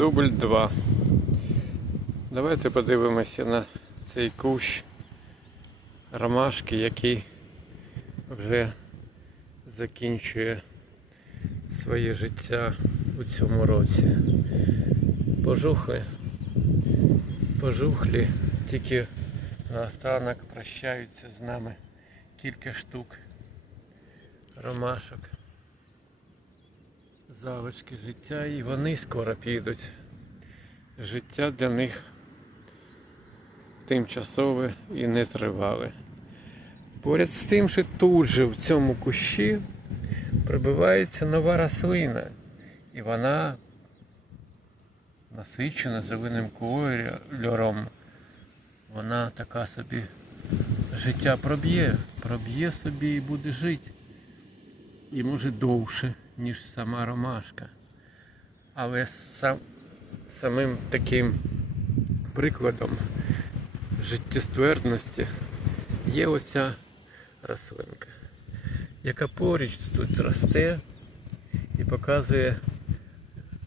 Дубль 2. Давайте подивимося на цей кущ ромашки, який вже закінчує своє життя у цьому році. Пожухли, пожухлі, тільки наостанок прощаються з нами кілька штук ромашок. Залишки життя і вони скоро підуть. Життя для них тимчасове і не тривале. Поряд з тим, що тут же в цьому кущі прибивається нова рослина, і вона насичена зеленим кольором. Вона така собі життя проб'є, проб'є собі і буде жити. І може довше, ніж сама ромашка. Але сам, самим таким прикладом життєствердності є оця рослинка, яка поруч тут росте і показує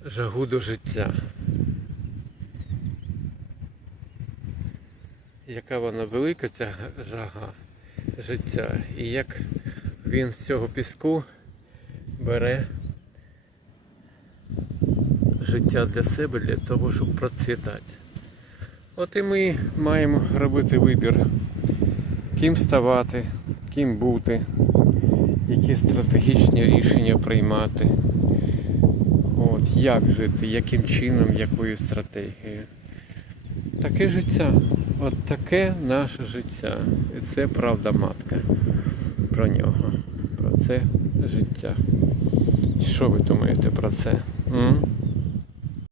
жагу до життя. Яка вона велика, ця жага життя, і як він з цього піску бере життя для себе, для того, щоб процвітати. От і ми маємо робити вибір, ким ставати, ким бути, які стратегічні рішення приймати. От, як жити, яким чином, якою стратегією. Таке життя. От таке наше життя. І це правда матка про нього. Про це життя. Що ви думаєте про це? М?